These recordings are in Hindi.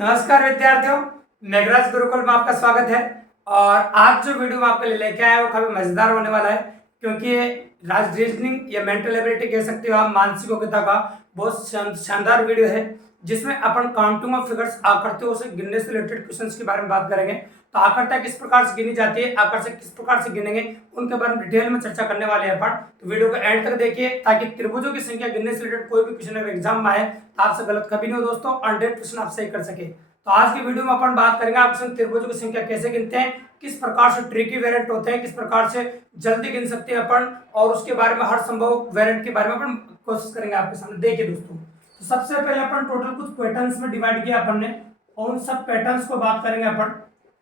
नमस्कार विद्यार्थियों, मेघराज गुरुकुल में आपका स्वागत है। और आज जो वीडियो मैं आपके लिए लेके आया वो काफी मजेदार होने वाला है, क्योंकि ये रीजनिंग या मेंटल एबिलिटी कह सकते हो आप, मानसिक योग्यता का बहुत शानदार वीडियो है, जिसमें अपन काउंटिंग ऑफ फिगर्स आकृतियों से गिनने से रिलेटेड क्वेश्चंस के बारे में बात करेंगे। तो आकृतियां किस प्रकार से गिनी जाती है, आकृति किस प्रकार से गिनेंगे, उनके बारे में डिटेल में चर्चा करने वाले हैं अपन। तो वीडियो को एंड तक देखिए, ताकि त्रिभुजों की संख्या गिनने से रिलेटेड कोई भी क्वेश्चन अगर एग्जाम में आए तो आपसे गलत कभी नहीं हो दोस्तों, 100% आप सही कर सके। तो आज की वीडियो में अपन बात करेंगे आपसे त्रिभुजों की संख्या कैसे गिनते हैं, किस प्रकार से ट्रिकी वेरिएंट होते हैं, किस प्रकार से जल्दी गिन सकते हैं अपन, और उसके बारे में हर संभव वेरिएंट के बारे में अपन कोशिश करेंगे आपके सामने। देखिए दोस्तों, तो सबसे पहले अपन टोटल कुछ पैटर्न्स में डिवाइड किया अपन ने, और उन सब पैटर्न्स को बात करेंगे अपन।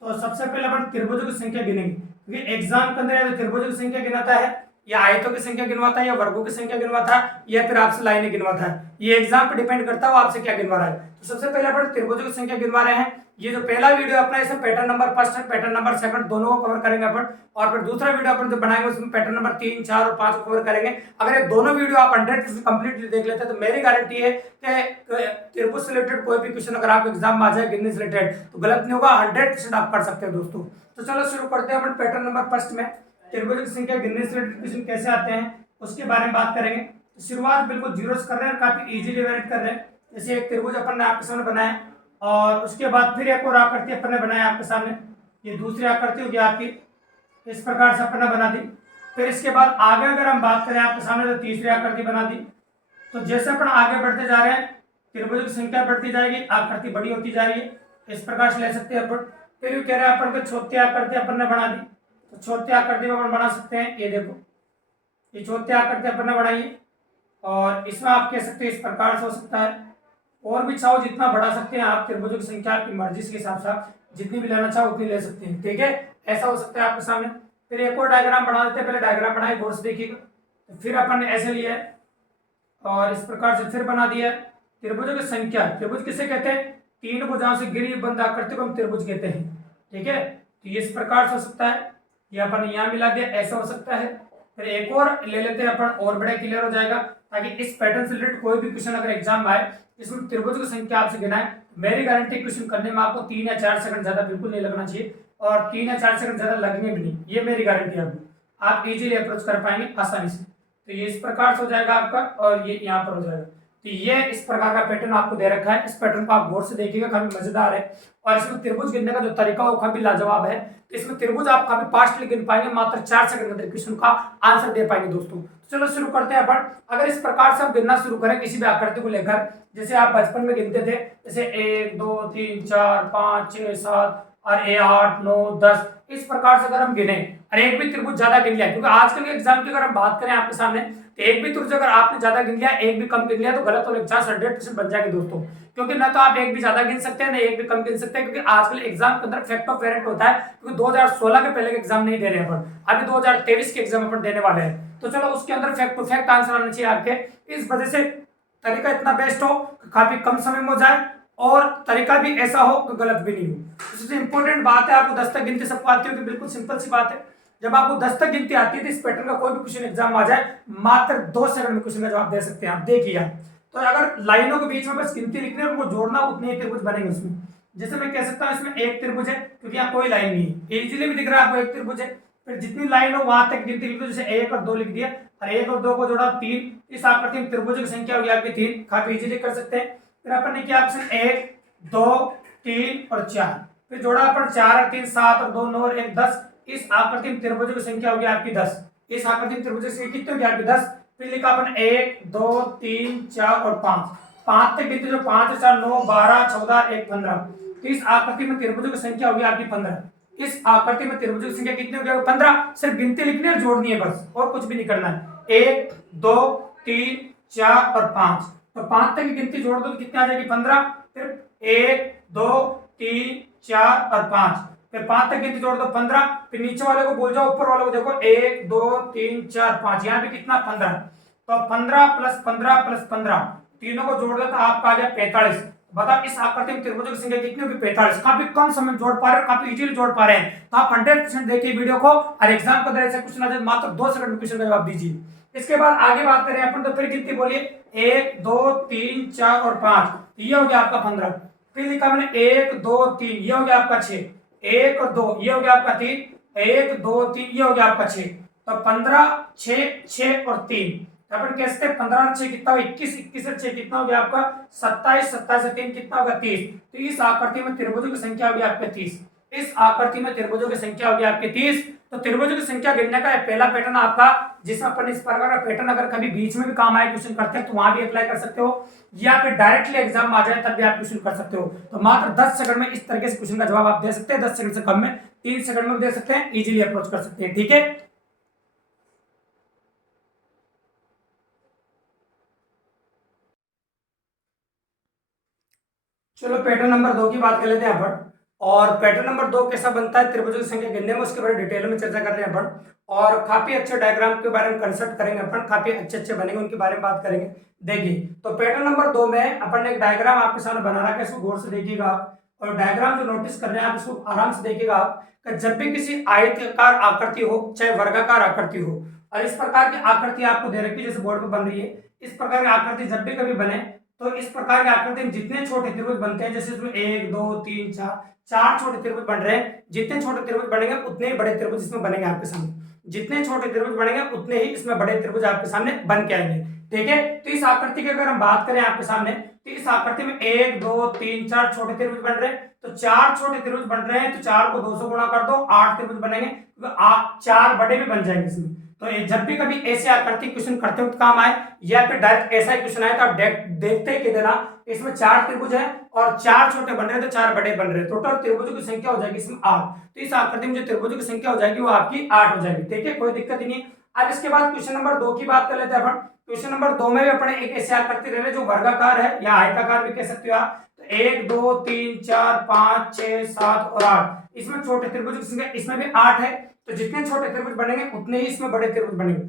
तो सबसे पहले अपन त्रिभुजों की संख्या गिनेंगे, क्योंकि एग्जाम के अंदर या तो त्रिभुजों की संख्या गिनाता है, या आयतों की संख्या गिनवाता है, या वर्गों की संख्या गिनवाता है, या फिर आपसे लाइनें गिनवाता है। ये एग्जाम पे डिपेंड करता है वो आपसे क्या गिनवा रहा है। तो सबसे पहले अपन त्रिभुजों की संख्या गिनवा रहे हैं। ये जो पहला वीडियो अपना इसमें पैटर्न नंबर फर्स्ट है, पैटर्न नंबर सेकंड दोनों को कवर करेंगे अपन। और फिर दूसरा वीडियो अपन जो बनाएंगे उसमें पैटर्न नंबर 3, 4 और 5 को कवर करेंगे। अगर ये दोनों वीडियो आप 100% कंप्लीटली देख लेते हैं तो मेरी गारंटी है कि त्रिभुज से रिलेटेड कोई भी क्वेश्चन अगर आपको एग्जाम में आ जाए गिनने से रिलेटेड तो गलत नहीं होगा, 100% आप कर सकते हैं दोस्तों। तो चलो शुरू करते हैं अपन पैटर्न नंबर फर्स्ट में। त्रिभुज की संख्या गिनने से रिलेटेड क्वेश्चन कैसे आते हैं उसके बारे में बात करेंगे। तो शुरुआत बिल्कुल जीरो से कर रहे हैं, काफी इजीली वेरिएट कर रहे हैं। जैसे एक त्रिभुज अपन ने आपके सामने बनाया, और उसके बाद फिर एक और आकृति अपन ने बनाया आपके सामने, ये दूसरी आकृति होगी आपकी, इस प्रकार से अपन ने बना दी। फिर इसके बाद आगे अगर हम बात करें आपके सामने तो तीसरी आकृति बना दी। तो जैसे अपन आगे बढ़ते जा रहे हैं त्रिभुज की संख्या बढ़ती जाएगी, आकृति बड़ी होती जा रही है, इस प्रकार से ले सकते हैं अपन। फिर कह रहे हैं अपन को चौथी आकृति अपन ने बना दी, तो चौथी आकृति अपन बना सकते हैं। ये देखो, ये चौथी आकृति अपन ने बनाई है, और इसमें आप कह सकते हैं इस प्रकार से हो सकता है। और भी चाहो जितना बढ़ा सकते हैं आप, त्रिभुजों की संख्या आपकी मर्जी के हिसाब से आप जितनी भी लेना चाहो उतनी ले सकते हैं, ठीक है। ऐसा हो सकता है आपके सामने। फिर एक और डायग्राम बना देते हैं, पहले डायग्राम बनाए गौर से देखिएगा। तो फिर अपन ने ऐसे लिया है और इस प्रकार से फिर बना दिया है। त्रिभुजों की संख्या, त्रिभुज किसे कहते हैं, तीन भुजाओं से घिरी बंद आकृति को हम त्रिभुज कहते हैं, ठीक है। तो ये इस प्रकार से हो सकता है, ये अपन ने यहाँ मिला दिया, ऐसा हो सकता है। फिर एक और ले लेते हैं अपन, और बड़ा क्लियर हो जाएगा, ताकि इस पैटर्न से रिलेटेड कोई भी क्वेश्चन अगर एग्जाम में आए इसमें त्रिभुज की संख्या आपसे गिना है, मेरी गारंटी क्वेश्चन करने में आपको 3 या 4 सेकंड ज्यादा बिल्कुल नहीं लगना चाहिए, और 3 या 4 सेकंड ज्यादा लगने भी नहीं, ये मेरी गारंटी है आपको। आप इजीली अप्रोच कर पाएंगे आसानी से। तो ये इस प्रकार से हो जाएगा आपका, और ये यहाँ पर हो जाएगा। तो ये इस प्रकार का पैटर्न आपको दे रखा है, इस पैटर्न को आप गौर से देखिएगा, काफी मजेदार है। और इसमें त्रिभुज गिनने का जो तरीका है वो काफी लाजवाब है। तो इसमें त्रिभुज आप काफी फास्टली गिन पाएंगे, मात्र 4 सेकंड के अंदर क्वेश्चन का आंसर दे पाएंगे दोस्तों। चलो शुरू करते हैं अपन। अगर इस प्रकार से हम गिनना शुरू करें किसी भी आकृति को लेकर, जैसे आप बचपन में गिनते थे, जैसे 1 2 3 4 5 6 7 और 8 9 10, इस प्रकार से अगर हम गिने और एक भी त्रिभुज ज्यादा गिन लिया, क्योंकि आजकल के एग्जाम की अगर हम बात करें आपके सामने, तो एक भी त्रिभुज अगर आपने ज्यादा गिन लिया, एक भी कम गिन लिया, तो गलत होने के चांस 100% बन जाएंगे दोस्तों। क्योंकि ना तो आप एक भी ज्यादा गिन सकते हैं ना एक भी कम गिन सकते हैं, क्योंकि आजकल एग्जाम के अंदर फैक्ट ऑफ वेरिएंट होता है, क्योंकि 2016 के पहले के एग्जाम नहीं दे रहे हैं अपन, अभी 2023 के एग्जाम अपन देने वाले हैं। तो चलो उसके अंदर फैक्ट टू फैक्ट आंसर आना चाहिए आपके। इस वजह से तरीका इतना बेस्ट हो कि काफी कम समय में हो जाए, और तरीका भी ऐसा हो कि गलत भी नहीं हो। सबसे इंपॉर्टेंट बात है, आपको 10 तक गिनती सबको आती होगी, बिल्कुल सिंपल सी बात है। जब आपको 10 तक गिनती आती है तो इस पैटर्न का कोई भी क्वेश्चन एग्जाम आ जाए, मात्र 2 सेकंड में क्वेश्चन का जवाब दे सकते हैं आप। देखिए, तो अगर लाइनों के बीच में बस गिनती लिखनी है, उनको जोड़ना, उतने ही त्रिभुज बनेंगे उसमें। जैसे मैं कह सकता हूँ इसमें एक त्रिभुज है, क्योंकि यहाँ कोई लाइन नहीं है, इजीली भी दिख रहा है आपको एक त्रिभुज है। फिर जितनी लाइन हो वहां तक गिनती लिख दो, जैसे 1 और 2 लिख दिया, और 1 और 2 को जोड़ा 3, इस आकृति में त्रिभुज की संख्या होगी आपकी 3, काफी इजीली कर सकते हैं। फिर अपन ने किया ऑप्शन 1 2 3 और 4, फिर जोड़ा अपन 4 और 3 7 और 2 9 और 1 10, इस आकृति में त्रिभुज की संख्या होगी आपकी 10, इस आकृति में त्रिभुज की संख्या कितनी होगी आपकी 10। फिर लिखा अपन 1 2 3 4 और 5 तक गिनती, जो 5 4 9 12 14 1 15, तो इस आकृति में त्रिभुज की संख्या होगी आपकी 15, इस आकृति में त्रिभुज की संख्या कितनी होगी 15। सिर्फ गिनती लिखनी है, जोड़नी है बस, और कुछ भी नहीं करना है। 1 2 3 4 और 5, तो 5 तक की गिनती जोड़ दो तो कितनी आ जाएगी 15। फिर 1 2 3 4 और 5, फिर 5 तक गिनती जोड़ दो 15। फिर नीचे वाले को बोल जाओ, ऊपर वाले को देखो 1 2 3 4 5, यहाँ पे कितना 15, तो 15 प्लस 15 प्लस 15, तीनों को जोड़ दो तो आपका आ गया 45। बताओ इस आकृति में त्रिभुजों की संख्या कितनी होगी 45। काफी कम समय में जोड़ पा रहे हैं, काफी इजीली जोड़ पा रहे हैं। तो आप 100% देखिए वीडियो को, और एग्जाम को ऐसे क्वेश्चन आ जाए मात्र 2 सेकंड में क्वेश्चन का जवाब दीजिए। इसके बाद आगे बात करें अपन, तो फिर गिनती बोलिए 1 2 3 4 और 5, ये हो गया आपका 15। फिर लिखा मैंने 1 2 3, ये हो गया आपका 6, 1 और 2 ये हो गया आपका 3, 1 2 3 ये हो गया आपका 6। तो 15 6 6 और 3, अपन कैसे थे 15 और 6 कितना हो 21, 21 और 6 कितना हो गया आपका 27, 27 और 3 कितना होगा 30। तो इस आकृति में त्रिभुजों की संख्या होगी आपके 30। इस आकृति में त्रिभुजों की संख्या होगी आपके 30। तो त्रिभुजों की संख्या गिनने का पहला पैटर्न आपका, जिसमें अपन इस प्रकार का पैटर्न अगर कभी बीच में भी काम आए क्वेश्चन करते हैं तो वहां भी अप्लाई कर सकते हो, या फिर डायरेक्टली एग्जाम आ जाए तब भी आप क्वेश्चन कर सकते हो। तो मात्र 10 सेकंड में इस तरीके से क्वेश्चन का जवाब आप दे सकते हैं, 10 सेकंड से कम में 3 सेकंड में दे सकते हैं, इजीली अप्रोच कर सकते हैं। ठीक है, चलो पैटर्न नंबर 2 की बात कर लेते हैं अपन। और पैटर्न नंबर 2 कैसा बनता है त्रिभुजों की संख्या गिनने में, उसके बारे में डिटेल में चर्चा कर रहे हैं अपन, और काफी अच्छे डायग्राम के बारे में कंसल्ट करेंगे अपन, काफी अच्छे अच्छे बनेंगे उनके बारे में बात करेंगे। देखिए, तो पैटर्न नंबर 2 में अपन ने एक डायग्राम आपके सामने बना रखा है, इसको गौर से देखिएगा आप, और डायग्राम जो नोटिस कर रहे हैं आप इसको आराम से देखिएगा आप, कि जब भी किसी आयताकार आकृति हो चाहे वर्गाकार आकृति हो, और इस प्रकार की आकृति आपको दे रखी है जैसे बोर्ड पर बन रही है, इस प्रकार की आकृति जब भी कभी बने तो इस प्रकार की आकृति में जितने छोटे त्रिभुज बनते हैं, जैसे इसमें 1 2 3 4 4 छोटे त्रिभुज बन रहे हैं, जितने छोटे त्रिभुज बनेंगे उतने ही बड़े त्रिभुज इसमें बनेंगे आपके सामने, जितने छोटे त्रिभुज बनेंगे उतने ही इसमें बड़े त्रिभुज आपके सामने बन के आएंगे। ठीक है, तो इस आकृति की अगर हम बात करें आपके सामने, तो इस आकृति में 1 2 3 4 छोटे त्रिभुज बन रहे हैं, तो 4 छोटे त्रिभुज बन रहे हैं, तो 4 को 2 से गुणा कर दो, 8 त्रिभुज बनेंगे, तो आप 4 बड़े भी बन जाएंगे इसमें। तो जब भी कभी ऐसे आकृति क्वेश्चन करते वक्त काम आए, या फिर डायरेक्ट ऐसा ही क्वेश्चन आए, तो आप देखते ही देना इसमें 4 त्रिभुज है और 4 छोटे बन रहे हैं तो 4 बड़े बन रहे हैं, टोटल त्रिभुजों की संख्या हो जाएगी इसमें 8। तो इस आकृति में जो त्रिभुजों की संख्या हो जाएगी वो आपकी 8 हो जाएगी। ठीक है, कोई दिक्कत ही नहीं। अब इसके बाद क्वेश्चन नंबर 2 की बात कर लेते हैं अपन। क्वेश्चन नंबर 2 में भी अपने एक ऐसी आकृति ले रहे जो वर्गाकार है या आयताकार भी कह सकते हो आप। तो 1 2 3 4 5 6 7 और 8, इसमें छोटे त्रिभुज की संख्या इसमें भी 8 है। तो जितने छोटे त्रिभुज बनेंगे उतने ही इसमें बड़े त्रिभुज बनेंगे,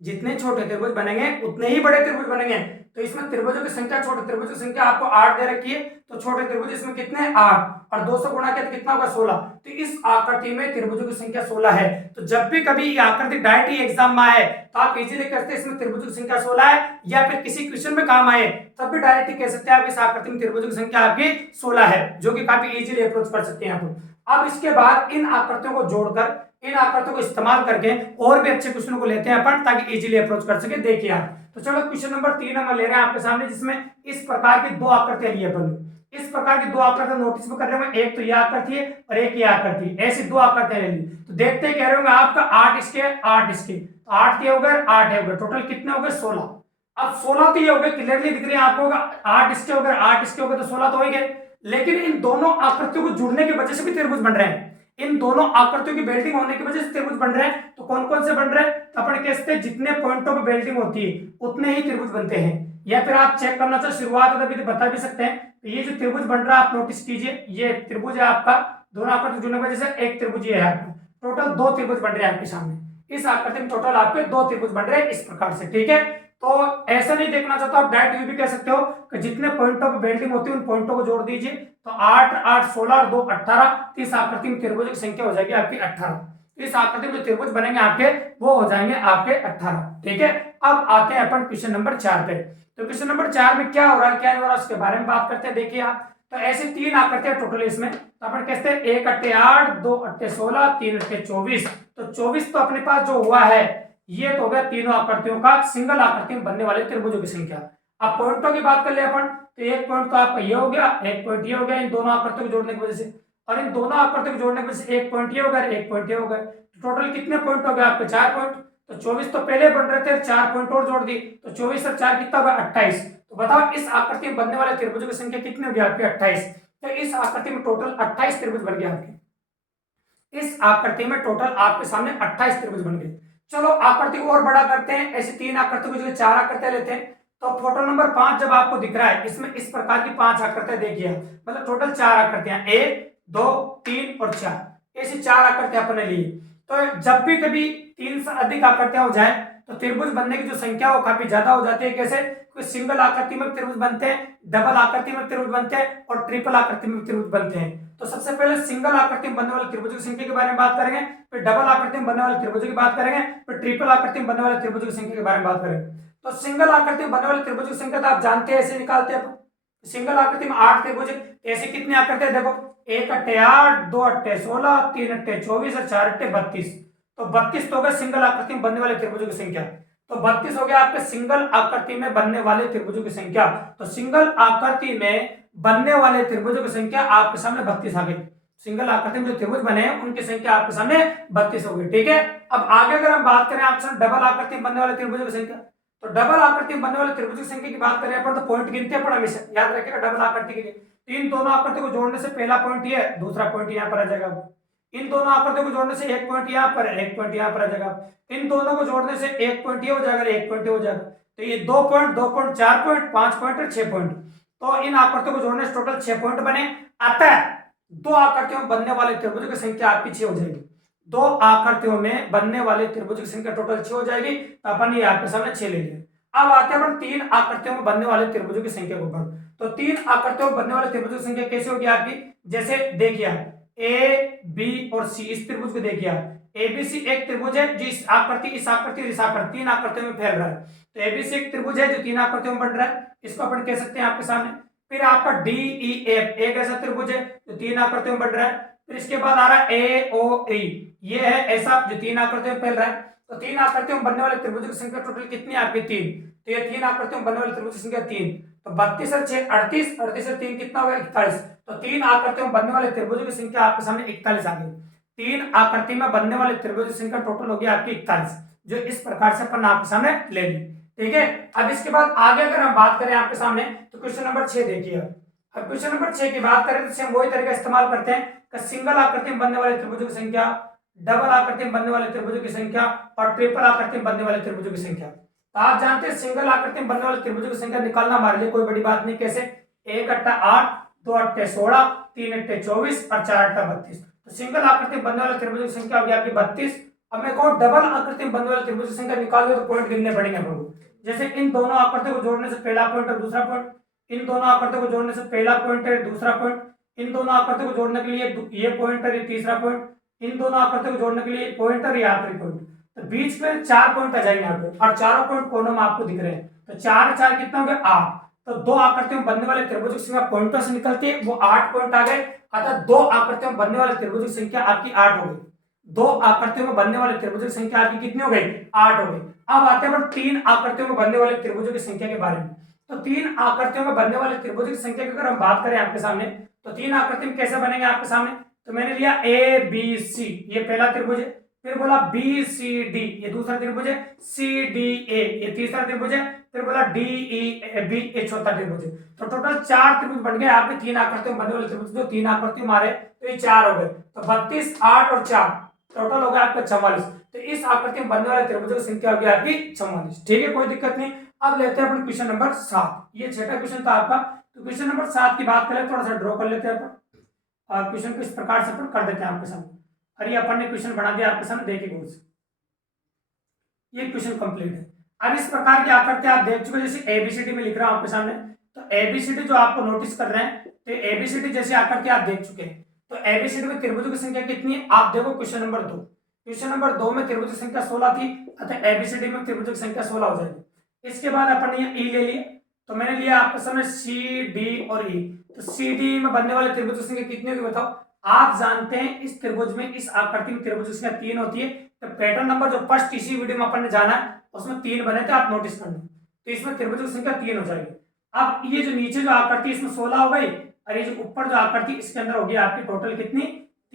जितने छोटे त्रिभुज बनेंगे उतने ही बड़े त्रिभुज बनेंगे। तो इसमें त्रिभुजों की संख्या, छोटे त्रिभुज की संख्या आपको 8 दे रखी है, तो छोटे त्रिभुज इसमें कितने 8 और 2 से गुणा किया तो कितना होगा 16। तो इस आकृति में त्रिभुजों की संख्या 16 है। तो जब भी कभी ये आकृति डायरेक्ट ही एग्जाम में आए तो आप इजीली करते हैं इसमें त्रिभुजों की संख्या 16 है, या फिर किसी क्वेश्चन में काम आए तब भी डायरेक्ट ही कह सकते हैं आप इस आकृति में त्रिभुजों की संख्या आपकी 16 है, जो कि काफी इजीली अप्रोच कर सकते हैं आप। अब इसके बाद इन आकृतियों को जोड़कर, इन आकृतियों को इस्तेमाल करके और भी अच्छे क्वेश्चनों को लेते हैं अपन, ताकि इजीली अप्रोच कर सके। देखिए आप, तो चलो क्वेश्चन नंबर 3 हम ले रहे हैं आपके सामने, जिसमें इस प्रकार की 2 आकृतियां ली अपन, इस प्रकार की 2 आकृतियां नोटिस में कर रहे होंगे, एक तो यह आकृति है और एक ये आकृति है, ऐसी 2 आकृतियां ले ली। तो देखते ही कह रहे होंगे आपका 8 इसके 8 इसके, तो 8 के हो गए 8 हो गए, टोटल कितने हो गए 16। अब 16 तो ये हो गए, क्लियरली दिख रही है आपको, 8 इसके हो गए 8 इसके हो गए, तो 16 तो हो ही गए। लेकिन इन दोनों आकृतियों को जुड़ने की वजह से भी त्रिभुज बन रहे हैं, इन दोनों आकृतियों की बेल्डिंग होने की वजह से त्रिभुज बन रहे हैं। तो कौन कौन से बन रहे हैं, तो अपन कहते हैं जितने पॉइंटों पर बेल्डिंग होती है उतने ही त्रिभुज बनते हैं। या फिर आप चेक करना चाहो शुरुआत में भी बता भी सकते हैं। तो ये जो त्रिभुज बन रहा है आप नोटिस कीजिए, ये त्रिभुज है आपका, दोनों आकृति जुड़ने की वजह से एक त्रिभुज ये है आपका, टोटल 2 त्रिभुज बन रहे हैं आपके सामने। इस आकृति में टोटल आपके 2 त्रिभुज बन रहे हैं इस प्रकार से। ठीक है, तो ऐसा नहीं देखना चाहता आप डायरेक्ट ये भी कह सकते हो कि जितने पॉइंटों पर बेल्डिंग होती है उन पॉइंटों को जोड़ दीजिए, तो 8 8 16 और 2 18, तो इस आकृति में त्रिभुज की संख्या हो जाएगी आपकी 18। इस आकृति में त्रिभुज बनेंगे आपके वो हो जाएंगे आपके 18। ठीक है, अब आते हैं अपन क्वेश्चन नंबर 4 पे। तो क्वेश्चन नंबर 4 में क्या हो रहा है क्या नहीं हो रहा है उसके बारे में बात करते हैं। देखिए आप, तो ऐसे 3 आकृतियां टोटल इसमें, तो अपन कहते हैं 1 8 8 2 8 16 3 8 24। तो 24 तो अपने पास जो हुआ है ये तो हो गया तीनों आकृतियों का सिंगल आकृति में बनने वाले त्रिभुजों की संख्या। अब पॉइंटों की बात कर ले अपन, तो एक पॉइंट तो आपका ये हो गया, एक पॉइंट ये हो गया इन दोनों आकृतियों को जोड़ने की वजह से, और इन दोनों आकृतियों को जोड़ने की वजह से एक पॉइंट ये हो गया, एक पॉइंट ये हो गया। तो टोटल कितने पॉइंट हो गए आपके 4 पॉइंट। तो 24 तो पहले बन रहे थे, 4 पॉइंट और जोड़ दी, तो 24 और 4 कितना होगा 28। तो बताओ इस आकृति में बनने वाले त्रिभुजों की संख्या कितनी होगी आपकी 28। तो इस आकृति में टोटल 28 त्रिभुज बन गए आपके, इस आकृति में टोटल आपके सामने 28 त्रिभुज बन गए। चलो आकृति को और बड़ा करते हैं, ऐसी 3 आकृति को जगह 4 आकृतियां लेते हैं। तो फोटो नंबर 5 जब आपको दिख रहा है, इसमें इस प्रकार की 5 आकृतियां देखिए, मतलब टोटल 4 आकृतियां, 1 2 3 और 4, ऐसी 4 आकृतियां अपने ली। तो जब भी कभी 3 से अधिक आकृतियां हो जाए तो त्रिभुज बनने की जो संख्या वो काफी ज्यादा हो जाती है। कैसे, कोई सिंगल आकृति में त्रिभुज बनते हैं, डबल आकृति में त्रिभुज बनते हैं और ट्रिपल आकृति में त्रिभुज बनते हैं। तो सबसे पहले सिंगल आकृति में बनने वाले त्रिभुज की संख्या के बारे में बात करेंगे, फिर डबल आकृति में बनने वाले त्रिभुज की बात करेंगे, फिर ट्रिपल आकृति में बनने वाले त्रिभुज की संख्या के बारे में बात करेंगे। तो सिंगल आकृति में बनने वाले त्रिभुज की संख्या तो आप जानते हैं, ऐसे निकालते हैं सिंगल आकृति में 8 त्रिभुज, ऐसे कितने आकृति है देखो, 1 अट्टे 8, 2 अट्टे 16, 3 अट्टे 24 और 4 अट्टे 32। तो 32 तो हो गए सिंगल आकृति में बनने वाले त्रिभुजों की संख्या। तो 32 हो गया आपके सिंगल आकृति में बनने वाले त्रिभुजों की संख्या। तो सिंगल आकृति में बनने वाले त्रिभुजों की संख्या आपके सामने 32 आ गई। सिंगल आकृति में जो त्रिभुज बने हैं उनकी संख्या आपके सामने 32 हो गई। ठीक है, अब आगे अगर हम बात करें आपके सामने डबल आकृति में बनने वाले त्रिभुजों की संख्या, तो डबल आकृति में बनने वाले त्रिभुज की संख्या की बात करें अपन तो पॉइंट गिनते हैं, हमेशा याद रखिएगा डबल आकृति के लिए। तो इन दोनों आकृति को जोड़ने से पहला पॉइंट ये है, दूसरा पॉइंट यहाँ पर आ जाएगा। इन दोनों आकृतियों को जोड़ने से एक पॉइंट यहाँ पर, एक पॉइंट यहाँ पर आ जाएगा। इन दोनों को जोड़ने से एक पॉइंट ये हो जाएगा, एक पॉइंट ये हो जाएगा। तो ये 2 पॉइंट, 2 पॉइंट, 4 पॉइंट, 5 पॉइंट और 6 पॉइंट। तो इन आकृतियों को जोड़ने से टोटल 6 पॉइंट बने। अतः दो आकृतियों में बनने वाले त्रिभुज की संख्या आपकी 6 हो जाएगी। दो आकृतियों में बनने वाले त्रिभुज की संख्या टोटल 6 हो जाएगी। तो अपन ये आपके सामने 6 ले लिया। अब आते हैं अपन 3 आकृतियों में बनने वाले त्रिभुजों की संख्या के ऊपर। तो 3 आकृतियों में बनने वाले त्रिभुजों की संख्या कैसे होगी आपकी, जैसे देखिए ए बी और सी, इस त्रिभुज को देखिए एबीसी एक त्रिभुज है जो इस आकृति, इस आकृति और इस आकृति 3 आकृतियों में फैल रहा है। तो एबीसी एक त्रिभुज है जो 3 आकृतियों में बन रहा है, इसको अपन कह सकते हैं आपके सामने। फिर आपका डी ई एफ एक ऐसा त्रिभुज है जो 3 आकृतियों में बन रहा है। फिर इसके बाद आ रहा है ए ओ ई, ये है ऐसा जो 3 आकृतियों में फैल रहा है। तो 3 आकृतियों में बनने वाले त्रिभुज की संख्या टोटल कितनी है आपकी 3। तो ये 3 आकृतियों में बनने वाले त्रिभुज की संख्या 3। तो 32 और 6 38, 38 और 3 कितना हो गया 41। तो 3 आकृतियों में बनने वाले त्रिभुजों की संख्या आपके सामने 41 आ गई। 3 आकृति में बनने वाले त्रिभुज की संख्या टोटल होगी आपकी 41, जो इस प्रकार से अपन आपके सामने ले ली। ठीक है, अब इसके बाद आगे अगर हम बात करें आपके सामने तो क्वेश्चन नंबर 6 देखिए। अब क्वेश्चन नंबर 6 की बात करें तो सेम वही तरीका इस्तेमाल करते हैं कि सिंगल आकृति में बनने वाले त्रिभुजों की संख्या, डबल आकृति में बनने वाले त्रिभुजों की संख्या और ट्रिपल आकृति में बनने वाले त्रिभुजों की संख्या। तो आप जानते हैं सिंगल आकृति में बनने वाले त्रिभुजों की संख्या निकालना हमारे लिए कोई बड़ी बात नहीं। कैसे, 1 अट्टा 8, 2 अट्टे 16, 3 अट्टे 24 और 4 अट्टा 32। तो सिंगल आकृति में बनने वाले त्रिभुजों की संख्या होगी आपकी 32। अब मैं कहूँ डबल आकृति में बनने वाले त्रिभुज की संख्या निकाल दो तो पॉइंट गिनने पड़ेंगे आपको। जैसे इन दोनों आकृतियों को जोड़ने से पहला पॉइंट और दूसरा पॉइंट, इन दोनों आकृतियों को जोड़ने से पहला पॉइंट है दूसरा पॉइंट, इन दोनों आकृतियों को जोड़ने के लिए ये पॉइंट है, ये तीसरा पॉइंट, इन दोनों आकृतियों को जोड़ने के लिए पॉइंट और ये आखिरी पॉइंट। तो बीच में 4 पॉइंट आ जाएंगे यहाँ पे और चारों पॉइंट कोनों में आपको दिख रहे हैं। तो 4 4 कितना हो गया 8। तो दो आकृतियों में बनने वाले त्रिभुज की संख्या पॉइंटों से निकलती है, वो 8 पॉइंट आ गए। अतः दो आकृतियों में बनने वाले त्रिभुज की संख्या आपकी 8 हो गई। दो आकृतियों में बनने वाले त्रिभुज की संख्या आपकी कितनी हो गई 8 हो गई। अब आते हैं 3 आकृतियों में बनने वाले त्रिभुजों की संख्या के बारे में। तो 3 आकृतियों में बनने वाले त्रिभुज की संख्या की अगर हम बात करें आपके सामने तो 3 आकृति में कैसे बनेंगे आपके सामने। तो मैंने लिया ए बी सी, ये पहला त्रिभुज है। फिर बोला बी सी डी, ये दूसरा त्रिभुज है। सी डी ए, ये तीसरा त्रिभुज है। फिर बोला डी ई बी, ये चौथा त्रिभुज है। तो टोटल 4 त्रिभुज बन गए आपके 3 आकृतियों में बनने वाले त्रिभुज। जो 3 आकृतियों मारे तो ये 4 हो गए। तो 32, 8 और 4 टोटल हो गया आपका 44। तो इस आकृति में बनने वाले त्रिभुजों की संख्या होगी आपकी 44। ठीक है, कोई दिक्कत नहीं। अब लेते हैं अपन क्वेश्चन नंबर 7। ये छठा क्वेश्चन था आपका। तो क्वेश्चन नंबर 7 की बात करें, थोड़ा सा ड्रॉ कर लेते हैं अपन और क्वेश्चन को इस प्रकार से अपन कर देते हैं आपके सामने। और ये अपन ने क्वेश्चन बना दिया आपके सामने, देखिए गौर से। ये क्वेश्चन कंप्लीट है। अब इस प्रकार की आकृति आप देख चुके, जैसे एबीसीडी में लिख रहा हूं आपके सामने। तो एबीसीडी जो आपको नोटिस कर रहे हैं, तो एबीसीडी जैसी आकृति आप देख चुके हैं। तो एबीसीडी में त्रिभुजों की संख्या कितनी है आप देखो, क्वेश्चन नंबर 2। क्वेश्चन नंबर 2 में त्रिभुज की संख्या 16 थी, अतः एबीसीडी में त्रिभुजों की संख्या 16 हो जाएगी। इसके बाद अपन ने ई ले लिया। तो मैंने लिया आपके सामने सी डी और ई। तो सी डी में बनने वाले त्रिभुज की संख्या कितनी होगी बताओ। आप जानते हैं इस त्रिभुज में, इस आकृति में त्रिभुज की संख्या 3 होती है। तो पैटर्न नंबर जो फर्स्ट इसी वीडियो में अपन ने जाना है उसमें 3 बने थे, आप नोटिस करना। तो इसमें त्रिभुज की संख्या 3 हो जाएगी। अब ये जो नीचे जो आकृति इसमें 16 हो गई और ये जो ऊपर जो आकृति इसके अंदर होगी आपकी टोटल कितनी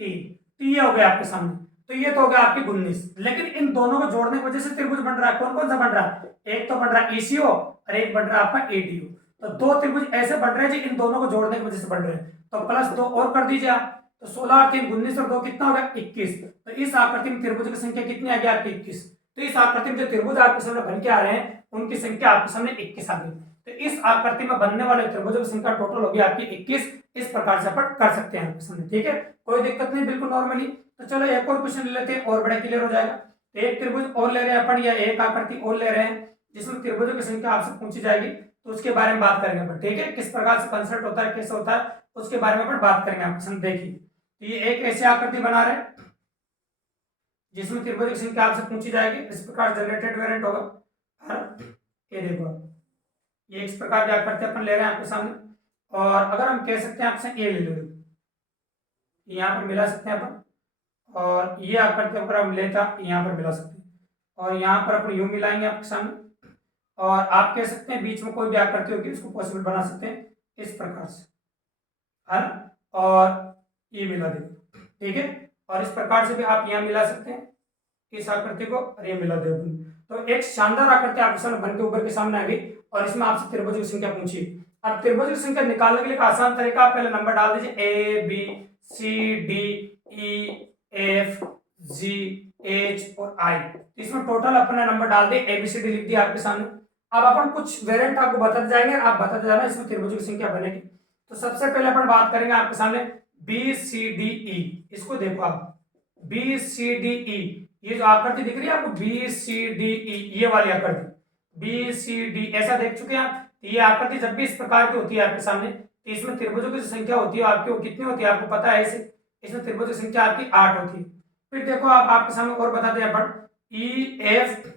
3। तो ये हो गया आपके सामने। तो ये तो हो गया आपकी 19। लेकिन इन दोनों को जोड़ने की वजह से त्रिभुज बन रहा है। कौन कौन सा बन रहा है, एक तो बन रहा है ईसीओ और एक बन रहा है आपका एडीओ। तो 2 त्रिभुज ऐसे बन रहे हैं जो इन दोनों को जोड़ने की वजह से बन रहे हैं। तो प्लस 2 और कर दीजिए आप। तो 16 और 3 19 और 2 कितना हो गया 21। तो इस आकृति में त्रिभुज की संख्या कितनी आ गई आपकी 21। तो इस आकृति में जो त्रिभुज आपके सामने बन के आ रहे हैं उनकी संख्या आपके सामने 21 आ गई। तो इस आकृति में बनने वाले त्रिभुजों की संख्या टोटल होगी आपकी 21। इस प्रकार से अपन कर सकते हैं आपके सामने। ठीक है, कोई दिक्कत नहीं, बिल्कुल नॉर्मली। तो चलो एक और क्वेश्चन ले लेते हैं और बड़ा क्लियर हो जाएगा। तो एक त्रिभुज और ले रहे हैं अपन, या एक आकृति और ले रहे हैं जिसमें त्रिभुजों की संख्या आपसे पूछी जाएगी। तो उसके बारे में बात करेंगे अपन। ठीक है, किस प्रकार से कंसेप्ट होता है, कैसे होता है, उसके बारे में अपन बात करेंगे आपके सामने। देखिए, तो ये एक ऐसी आकृति बना रहे हैं जिसमें त्रिभुज की संख्या आपसे पूछी जाएगी। इस प्रकार जनरेटेड वेरिएंट होगा। ये देखो, ये इस प्रकार की आकृति अपन ले रहे हैं आपके सामने। और अगर हम कह सकते हैं आपसे ए ले लो, यहाँ पर मिला सकते हैं अपन, और ये आकृति अगर हम लेता यहाँ पर मिला सकते हैं, और यहाँ पर अपन यूं मिलाएंगे आपके सामने, और आप कह सकते हैं बीच में कोई भी आकृति होगी उसको पॉसिबल बना सकते हैं इस प्रकार से, है ना, और ये मिला दे, ठीक है। और इस प्रकार से भी आप यहाँ मिला सकते हैं इस आकृति को, और ये मिला दे अपन। तो एक शानदार आकृति आपके सामने बनकर ऊपर के सामने आ गई, और इसमें आपसे त्रिभुज की संख्या पूछी। अब त्रिभुज की संख्या निकालने के लिए आसान तरीका, आप पहले नंबर डाल दीजिए A B C D E F G H और आई। इसमें टोटल अपने नंबर डाल दिए, एबीसीडी लिख दिया आपके सामने। अब अपन कुछ वेरिएंट आपको बताते जाएंगे, आप बताते जाना इसमें त्रिभुज की संख्या बनेगी। तो सबसे पहले अपन बात करेंगे आपके सामने बी सी डी ई। इसको देखो आप, बी सी डी ई, ये जो आकृति दिख रही है आपको बी सी डी ई, ये वाली आकृति बी सी डी, ऐसा देख चुके हैं आप। ये आकृति जब भी इस प्रकार की होती है आपके सामने, तो इसमें त्रिभुजों की जो संख्या होती है आपकी वो कितनी होती है आपको पता है। इसे इसमें त्रिभुज की संख्या आपकी 8 होती है। फिर देखो आप आपके सामने और बताते हैं अपन ई एफ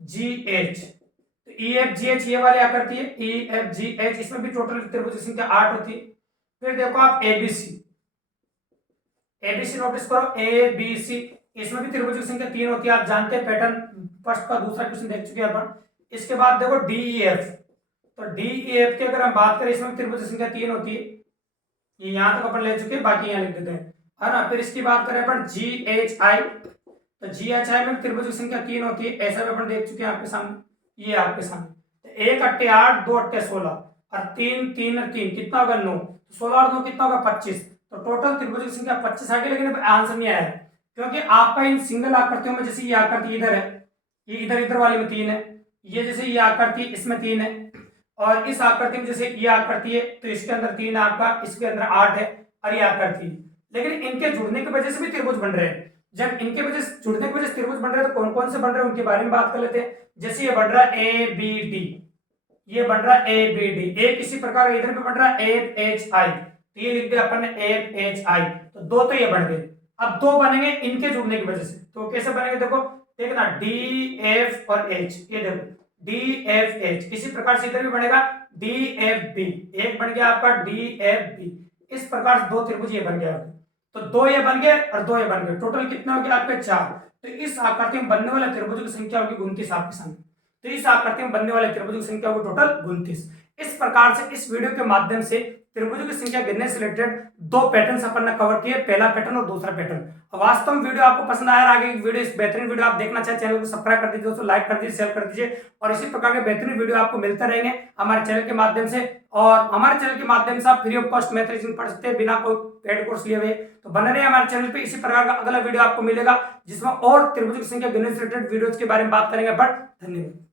जी एच, तो ई एफ जी एच ये वाली आकृति है ई एफ जी एच, इसमें भी टोटल त्रिभुज की संख्या 8 होती है। फिर देखो आप एबीसी, एबीसी नोटिस करो, ए बी सी, इसमें भी त्रिभुज की संख्या 3 होती है। आप जानते हैं पैटर्न, फर्स्ट का दूसरा क्वेश्चन देख चुके हैं अपन। इसके बाद देखो डीईएफ, तो डीईएफ की अगर हम बात करें इसमें त्रिभुज की संख्या 3 होती है। ये यहां तक अपन ले चुके हैं, बाकी यहाँ लिख देते हैं, है ना। फिर इसकी बात करें अपन जी एच आई, तो जी एच आई में त्रिभुज की संख्या 3 होती है, ऐसा भी अपन देख चुके हैं आपके सामने। ये आपके सामने तो 1 अट्टे 8, 2 अट्टे 16 और 3 3 और 3 कितना होगा 9, 16 और 9 कितना होगा 25। तो टोटल त्रिभुज की संख्या 25 आ गई, लेकिन आंसर नहीं आया क्योंकि आपका इन सिंगल आकृतियों में, जैसे ये आकृति इधर है, ये इधर वाली में 3 है, ये जैसे ये आकृति इसमें 3 है, और इस आकृति में जैसे ये आकृति है तो इसके अंदर 3 है आपका, इसके अंदर 8 है, और ये आकृति है। लेकिन इनके जुड़ने की वजह से भी त्रिभुज बन रहे हैं। जब इनके वजह से जुड़ने की वजह से त्रिभुज बन रहे हैं तो कौन कौन से बन रहे हैं उनके बारे में बात कर लेते हैं। जैसे ये बन रहा है ए बी डी, ये बन रहा है ए बी डी, एक इसी प्रकार इधर भी बन रहा है एफ एच आई, तो ये लिख दिया अपन ने एफ एच आई, तो 2 तो ये बन गए। अब 2 बनेंगे इनके जुड़ने की वजह से, तो कैसे बनेंगे देखो, देखना डी एफ और एच, ये देखो डी एफ एच, इसी प्रकार से इधर भी बनेगा डी एफ बी, एक बन गया आपका डी एफ बी। इस प्रकार से 2 त्रिभुज ये बन गया, तो 2 ये बन गए और 2 ये बन गए, टोटल कितना हो गया आपके 4। तो इस आकृति में बनने वाले त्रिभुज की संख्या होगी 29 आपके सामने। तो इस आकृति में बनने वाले त्रिभुज की संख्या होगी टोटल 29। इस प्रकार से इस वीडियो के माध्यम से त्रिभुजों की संख्या गिनने से रिलेटेड 2 पैटर्न अपन ने कवर किए, पहला पैटर्न और दूसरा पैटर्न। वास्तव में वीडियो आपको पसंद आया, आगे वीडियो इस बेहतरीन वीडियो आप देखना चाहे चैनल को सब्सक्राइब कर दीजिए दोस्तों, लाइक कर दीजिए, शेयर कर दीजिए, और इसी प्रकार के बेहतरीन वीडियो आपको मिलते रहेंगे हमारे चैनल के माध्यम से। और हमारे चैनल के माध्यम से आप free of cost math reasoning पढ़ सकते हैं बिना कोई पेड कोर्स लिए हुए। तो बने रहिए हमारे चैनल पे, इसी प्रकार का अगला वीडियो आपको मिलेगा जिसमें और त्रिभुज की संख्या गिनने से रिलेटेड वीडियोज के बारे में बात करेंगे। बट धन्यवाद।